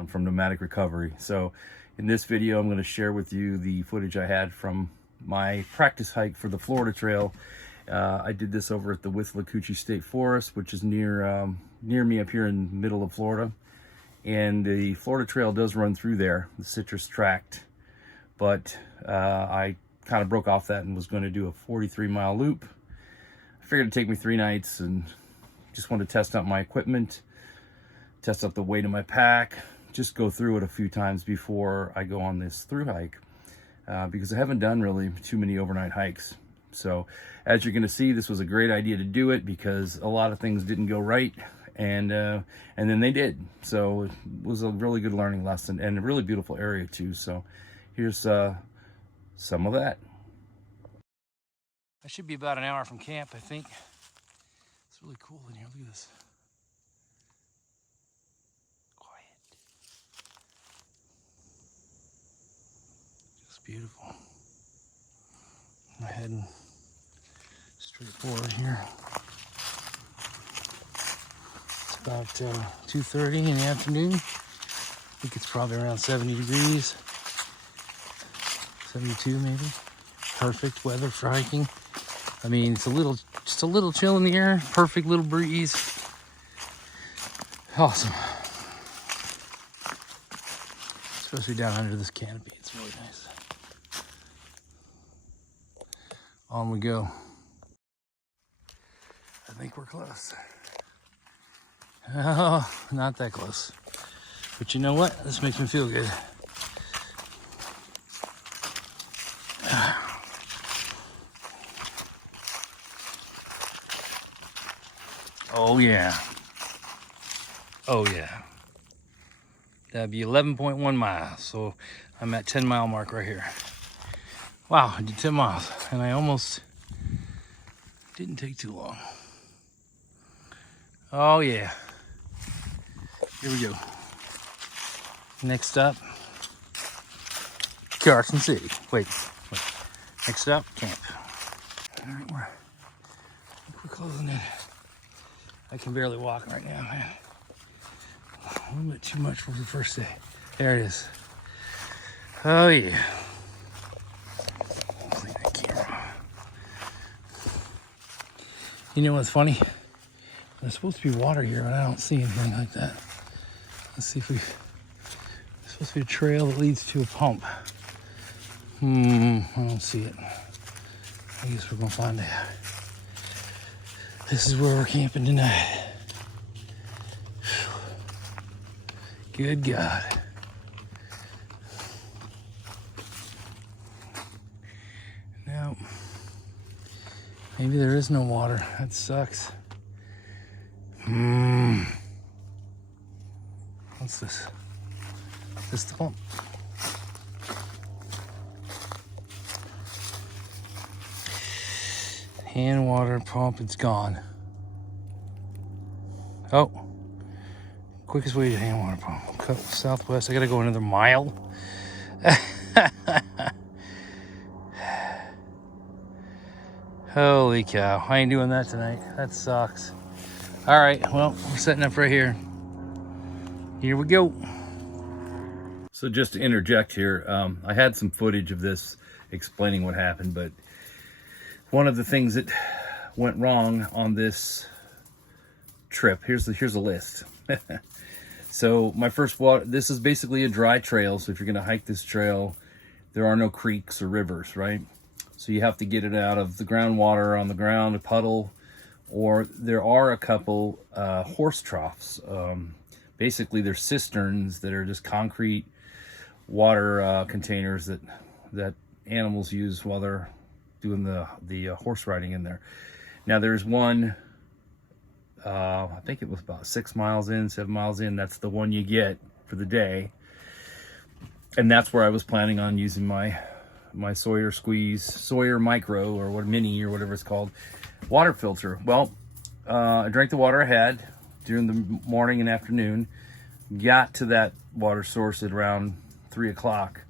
John from Nomadic Recovery. So in this video, I'm going to share with you the footage I had from my practice hike for the Florida Trail. I did this over at the Withlacoochie State Forest, which is near me up here in the middle of Florida. And the Florida Trail does run through there, the Citrus Tract. But I kind of broke off that and was going to do a 43-mile loop. I figured it'd take me 3 nights and just wanted to test out my equipment, test out the weight of my pack, just go through it a few times before I go on this through hike, because I haven't done really too many overnight hikes. So as you're going to see, this was a great idea to do it because a lot of things didn't go right, and then they did. So it was a really good learning lesson and a really beautiful area too. So here's some of that. I should be about an hour from camp, I think. It's really cool in here. Look at this. Quiet. Just beautiful. I'm heading straight forward here. It's about 2:30 in the afternoon. I think it's probably around 70 degrees. 72 maybe. Perfect weather for hiking. I mean, it's just a little chill in the air. Perfect little breeze. Awesome. Especially down under this canopy. It's really nice. On we go. I think we're close. Oh, not that close. But you know what? This makes me feel good. Oh yeah. Oh yeah. That'd be 11.1 miles. So I'm at 10-mile mark right here. Wow, I did 10 miles and I almost didn't take too long. Oh yeah. Here we go. Next up, Carson City. Wait. Next up, camp. All right, we're closing in. I can barely walk right now, man. A little bit too much for the first day. There it is. Oh yeah. Clean that camera. You know what's funny? There's supposed to be water here, but I don't see anything like that. Let's see if there's supposed to be a trail that leads to a pump. I don't see it. I guess we're gonna find out. This is where we're camping tonight. Good God. Now, maybe there is no water. That sucks. What's this? Is this the pump? Hand water pump, it's gone. Oh, quickest way to hand water pump. Cut southwest. I gotta go another mile. Holy cow, I ain't doing that tonight. That sucks. All right, well, we're setting up right here. Here we go. So just to interject here, I had some footage of this explaining what happened, but one of the things that went wrong on this trip, here's a list. So my first water, this is basically a dry trail. So if you're gonna hike this trail, there are no creeks or rivers, right? So you have to get it out of the groundwater on the ground, a puddle, or there are a couple horse troughs. Basically they're cisterns that are just concrete water containers that animals use while they're doing the horse riding in there. Now there's one, I think it was about 6 miles in, 7 miles in. That's the one you get for the day. And that's where I was planning on using my Sawyer Micro, or what, Mini, or whatever it's called, water filter. Well, I drank the water I had during the morning and afternoon, got to that water source at around 3 o'clock,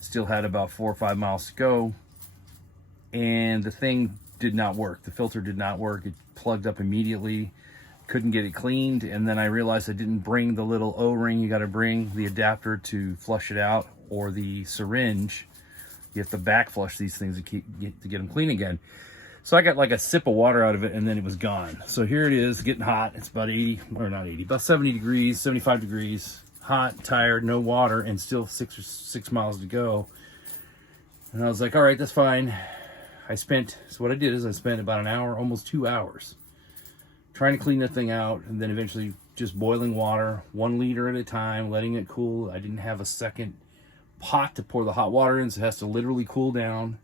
still had about 4 or 5 miles to go, and the thing did not work. The filter did not work. It plugged up immediately. couldn't get it cleaned, and then I realized I didn't bring the little O-ring. You got to bring the adapter to flush it out, or the syringe. You have to back flush these things to get them clean again. So I got like a sip of water out of it, and then it was gone. So here it is, getting hot. It's about 80, or not 80, about 70 degrees, 75 degrees. Hot, tired, no water, and still 6 miles to go. And I was like, all right, that's fine. So what I did is I spent about an hour, almost 2 hours, trying to clean the thing out, and then eventually just boiling water, 1 liter at a time, letting it cool. I didn't have a second pot to pour the hot water in, so it has to literally cool down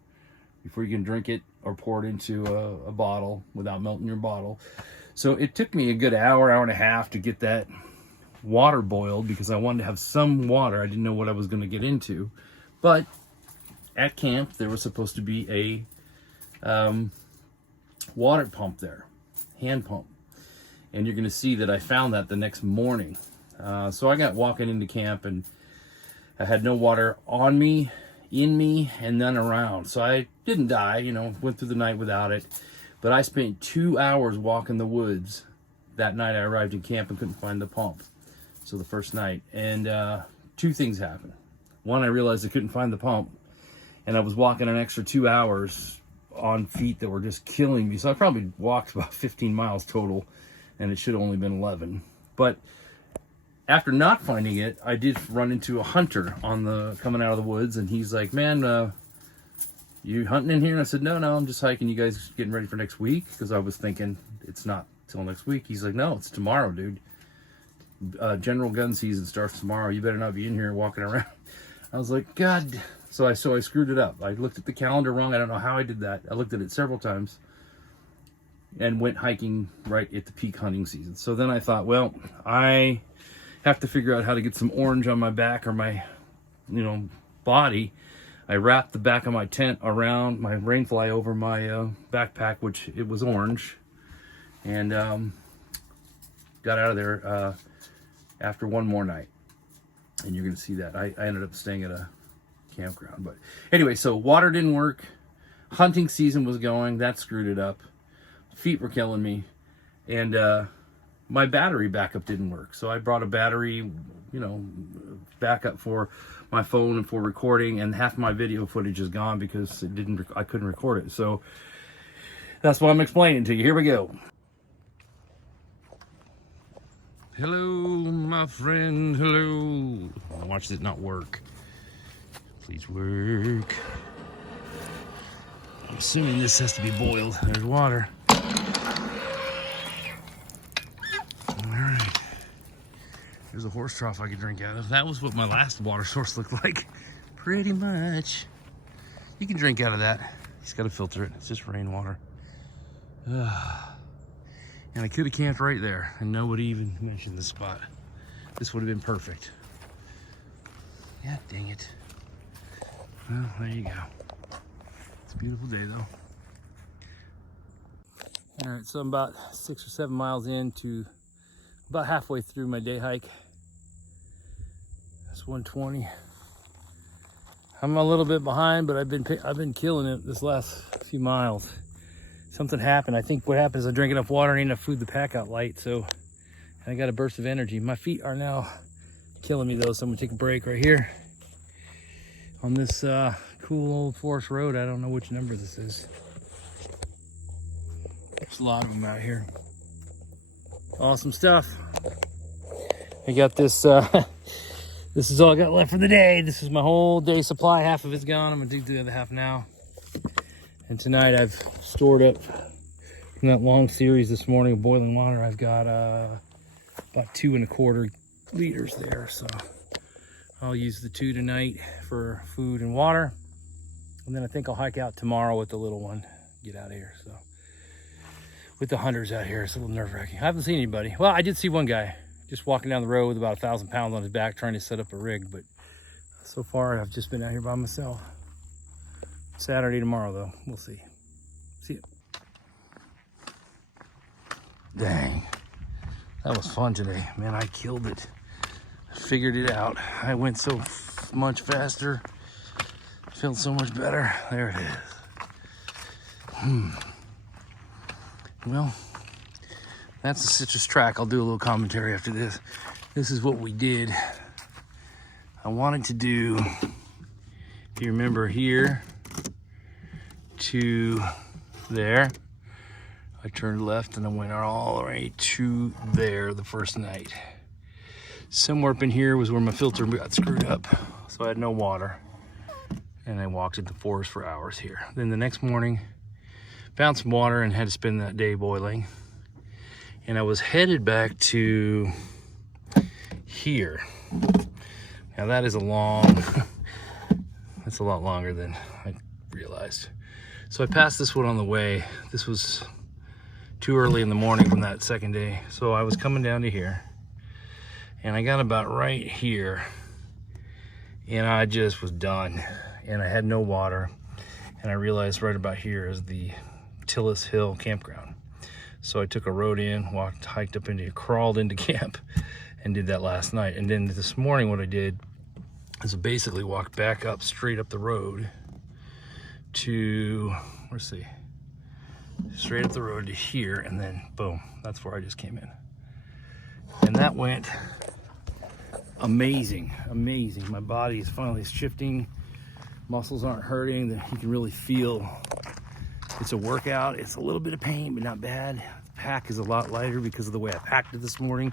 before you can drink it or pour it into a bottle without melting your bottle. So it took me a good hour and a half to get that water boiled, because I wanted to have some water. I didn't know what I was going to get into. But at camp, there was supposed to be a water pump there, hand pump. And you're going to see that I found that the next morning. So I got walking into camp, and I had no water on me, in me, and none around. So I didn't die, went through the night without it. But I spent 2 hours walking the woods that night. I arrived in camp and couldn't find the pump. So the first night. And 2 things happened. One, I realized I couldn't find the pump, and I was walking an extra 2 hours on feet that were just killing me. So I probably walked about 15 miles total, and it should have only been 11. But after not finding it, I did run into a hunter coming out of the woods, and he's like, man, you hunting in here? And I said, no, I'm just hiking. You guys getting ready for next week? Because I was thinking it's not till next week. He's like, no, it's tomorrow, dude. General gun season starts tomorrow. You better not be in here walking around. I was like, God. So I screwed it up. I looked at the calendar wrong. I don't know how I did that. I looked at it several times and went hiking right at the peak hunting season. So then I thought, well, I have to figure out how to get some orange on my back or my, body. I wrapped the back of my tent around my rainfly over my backpack, which it was orange, and got out of there after one more night. And you're going to see that. I ended up staying at a campground. But anyway, so water didn't work. Hunting season was going. That screwed it up. Feet were killing me. And my battery backup didn't work. So I brought a battery, backup for my phone and for recording. And half my video footage is gone because I couldn't record it. So that's what I'm explaining to you. Here we go. Hello, my friend, hello. Watch it not work. Please work. I'm assuming this has to be boiled. There's water. All right. There's a horse trough I could drink out of. That was what my last water source looked like. Pretty much. You can drink out of that. You just gotta filter it. It's just rainwater. And I could have camped right there, and nobody even mentioned the spot. This would have been perfect. Yeah, dang it. Well, there you go. It's a beautiful day, though. All right, so I'm about 6 or 7 miles into, about halfway through my day hike. That's 120. I'm a little bit behind, but I've been killing it this last few miles. Something happened. I think what happened is I drank enough water and enough food to pack out light, so I got a burst of energy. My feet are now killing me though, so I'm gonna take a break right here on this cool old forest road. I don't know which number this is. There's a lot of them out here. Awesome stuff. I got this, this is all I got left for the day. This is my whole day supply. Half of it's gone. I'm gonna do the other half now. And tonight I've stored up from that long series this morning of boiling water. I've got about 2¼ liters there. So I'll use the 2 tonight for food and water. And then I think I'll hike out tomorrow with the little one. Get out of here. So with the hunters out here, it's a little nerve-wracking. I haven't seen anybody. Well, I did see one guy just walking down the road with about 1,000 pounds on his back trying to set up a rig. But so far I've just been out here by myself. Saturday tomorrow though, we'll see. See you. Dang, that was fun today. Man, I killed it. I figured it out. I went so much faster. Felt so much better. There it is. Well, That's the Citrus Tract. I'll do a little commentary after this. This is what we did. I wanted to do, if you remember, here to there. I turned left and I went all the way to there the first night. Somewhere up in here was where my filter got screwed up, so I had no water. And I walked in the forest for hours here. Then the next morning, found some water and had to spend that day boiling. And I was headed back to here. Now that is a long, that's a lot longer than I realized. So I passed this one on the way. This was too early in the morning from that second day. So I was coming down to here and I got about right here and I just was done and I had no water. And I realized right about here is the Tillis Hill campground. So I took a road in, walked, hiked up into, crawled into camp and did that last night. And then this morning what I did is I basically walked back up, straight up the road to, let's see, straight up the road to here, and then boom, that's where I just came in. And that went amazing, amazing. My body is finally shifting, muscles aren't hurting, you can really feel it's a workout. It's a little bit of pain, but not bad. The pack is a lot lighter because of the way I packed it this morning.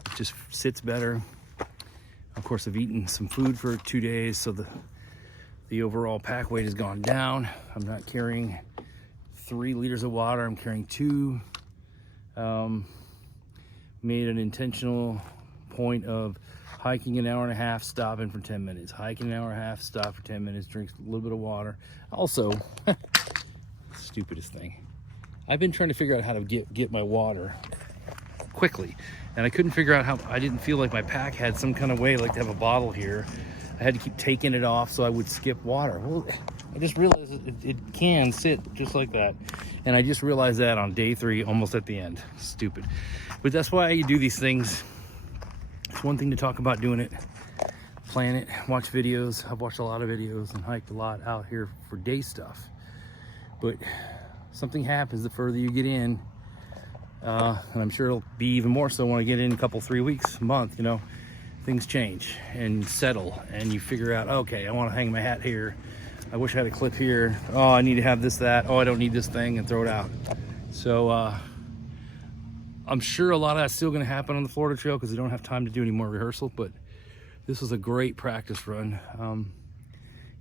It just sits better. Of course, I've eaten some food for 2 days, so the overall pack weight has gone down. I'm not carrying 3 liters of water, I'm carrying 2. Made an intentional point of hiking an hour and a half, stopping for 10 minutes. Hiking an hour and a half, stop for 10 minutes, drink a little bit of water. Also, stupidest thing, I've been trying to figure out how to get my water quickly, and I couldn't figure out how. I didn't feel like my pack had some kind of way, like to have a bottle here. I had to keep taking it off so I would skip water. Well, I just realized it can sit just like that. And I just realized that on day 3, almost at the end. Stupid. But that's why you do these things. It's one thing to talk about doing it, plan it, watch videos. I've watched a lot of videos and hiked a lot out here for day stuff. But something happens the further you get in. And I'm sure it'll be even more so when I get in a couple, 3 weeks, a month, you know. Things change and settle, and you figure out, okay, I want to hang my hat here. I wish I had a clip here. Oh, I need to have this, that. Oh, I don't need this thing, and throw it out. So I'm sure a lot of that's still going to happen on the Florida Trail because I don't have time to do any more rehearsal, but this was a great practice run,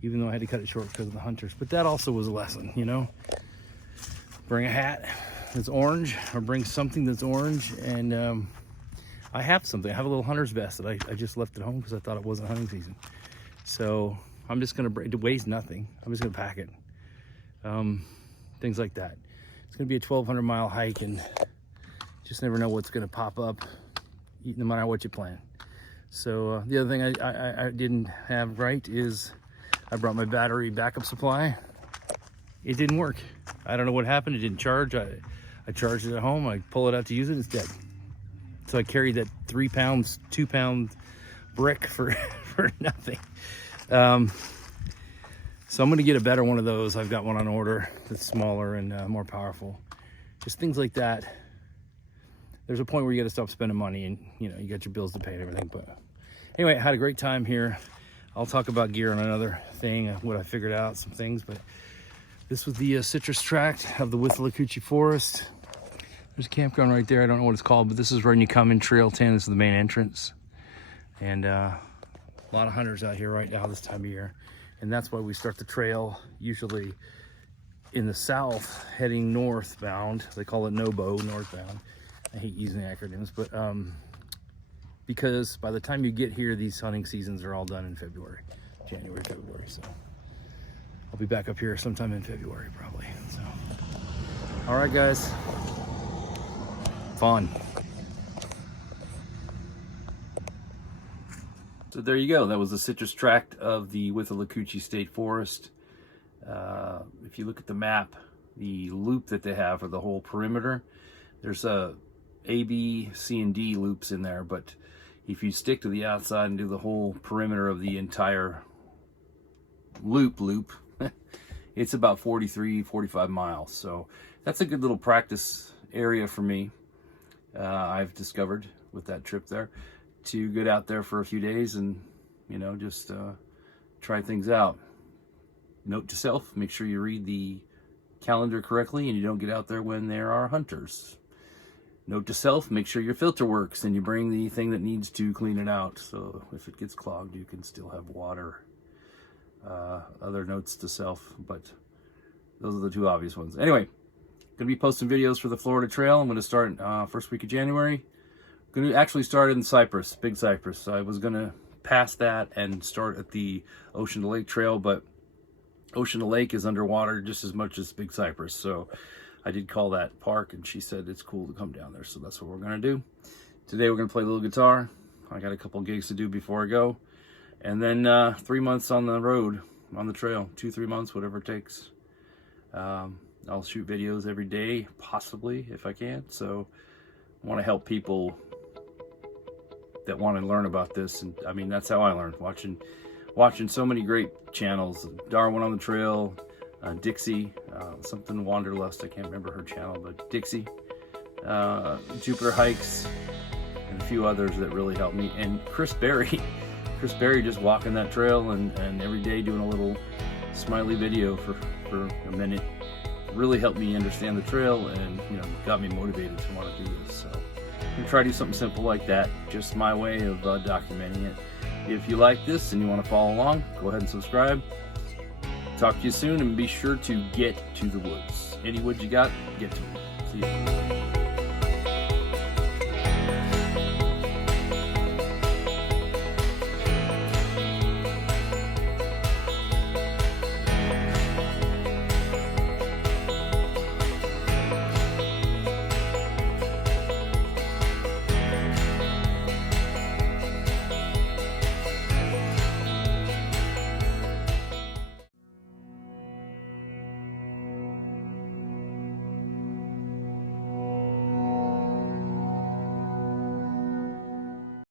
even though I had to cut it short because of the hunters. But that also was a lesson, you know. Bring a hat that's orange, or bring something that's orange, and I have something. I have a little hunter's vest that I just left at home because I thought it wasn't hunting season. So I'm just gonna bring, it weighs nothing. I'm just gonna pack it. Things like that. It's gonna be a 1,200 mile hike, and just never know what's gonna pop up, no matter what you plan. So the other thing I didn't have right is I brought my battery backup supply. It didn't work. I don't know what happened. It didn't charge. I charged it at home. I pull it out to use it. It's dead. So I carried that 3 pounds, 2 pound brick for nothing. So I'm gonna get a better one of those. I've got one on order that's smaller and more powerful. Just things like that. There's a point where you gotta stop spending money, and you know, you got your bills to pay and everything. But anyway, I had a great time here. I'll talk about gear on another thing, what I figured out, some things. But this was the Citrus Tract of the Withlacoochie Forest. There's a campground right there. I don't know what it's called, but this is when you come in Trail 10. This is the main entrance. And a lot of hunters out here right now this time of year. And that's why we start the trail usually in the south, heading northbound. They call it NOBO, northbound. I hate using acronyms, but because by the time you get here, these hunting seasons are all done in February, January, February. So I'll be back up here sometime in February probably. So, all right, guys. Fun. So there you go. That was the Citrus Tract of the Withlacoochie State Forest. If you look at the map, the loop that they have for the whole perimeter, there's a B, C, and D loops in there, but if you stick to the outside and do the whole perimeter of the entire loop, it's about 43, 45 miles. So that's a good little practice area for me. I've discovered with that trip there, to get out there for a few days and, you know, just try things out. Note to self, make sure you read the calendar correctly and you don't get out there when there are hunters. Note to self, make sure your filter works and you bring the thing that needs to clean it out, so if it gets clogged you can still have water. Other notes to self, but those are the two obvious ones. Anyway, gonna be posting videos for the Florida Trail. I'm gonna start first week of January. Gonna actually start in Cypress, Big Cypress. I was gonna pass that and start at the Ocean to Lake Trail, but Ocean to Lake is underwater just as much as Big Cypress, so I did call that park and she said it's cool to come down there, so that's what we're gonna do. Today we're gonna play a little guitar. I got a couple gigs to do before I go, and then 3 months on the road, on the trail, 2-3 months, whatever it takes. I'll shoot videos every day, possibly, if I can, so I want to help people that want to learn about this. And I mean, that's how I learned, watching so many great channels. Darwin on the Trail, Dixie, something Wanderlust, I can't remember her channel, but Dixie, Jupiter Hikes, and a few others that really helped me. And Chris Berry just walking that trail and every day doing a little smiley video for a minute really helped me understand the trail and, you know, got me motivated to want to do this. So I'm gonna try to do something simple like that, just my way of documenting it. If you like this and you want to follow along, go ahead and subscribe. Talk to you soon, and be sure to get to the woods. Any woods you got, get to them. See you.